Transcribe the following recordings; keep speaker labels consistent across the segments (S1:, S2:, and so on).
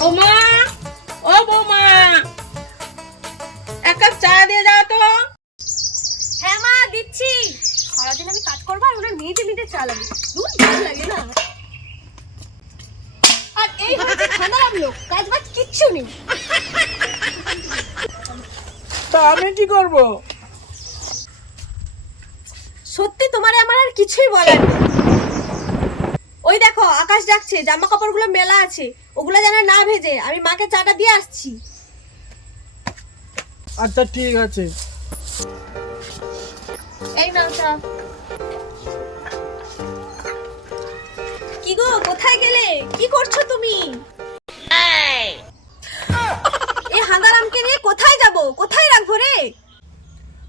S1: বৌমা ও বৌমা এক কাপ চা দিয়ে যাও তো।
S2: হ্যাঁ মা দিচ্ছি। সারাদিন আমি কাজ করব আর ওনার মেয়েতে মিটে চালাবো দূর ভালো লাগে না আর এই হচ্ছে খানারাম লোক কাজ বাজ কিচ্ছু নেই।
S1: তা আমি কি করব?
S2: সত্যি তোমার আমার আর কিছুই বলার নেই। ওই দেখো আকাশ ডাকছে জামা কাপড়গুলো মেলা আছে। ওগুলো যেন না ভেজে আমি মাকে চাটা দিয়ে আসছি।
S1: আচ্ছা ঠিক আছে।
S2: এই নাও চা। কি গো কোথায় গেলে? কি করছ তুমি? এই। হাঁদারামকে নিয়ে কোথায় যাব? কোথায় রাখব রে?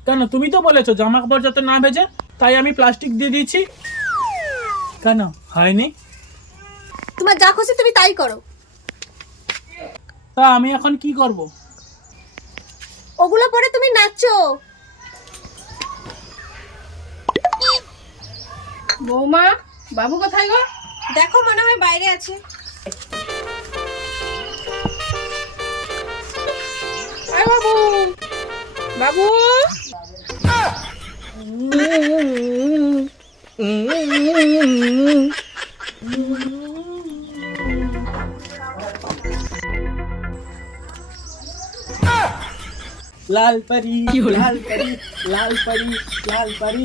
S1: কেন তুমি তো বলেছ জামা কাপড় যাতে না ভেজে তাই আমি প্লাস্টিক দিয়ে দিয়েছি। কেন হয়নি?
S2: তোমার যা খুশি তুমি তাই করো।
S1: তা আমি এখন কি করব
S2: ওগুলো পরে তুমি নাচো
S3: বৌমা বাবু কোথায় গো
S2: দেখো মনে হয় বাইরে আছে
S3: আয় বাবু বাবু
S1: লাল পরি লাল পরি লাল পরি লাল পরি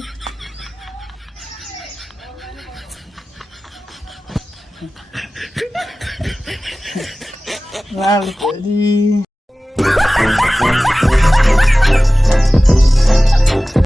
S1: লাল পরি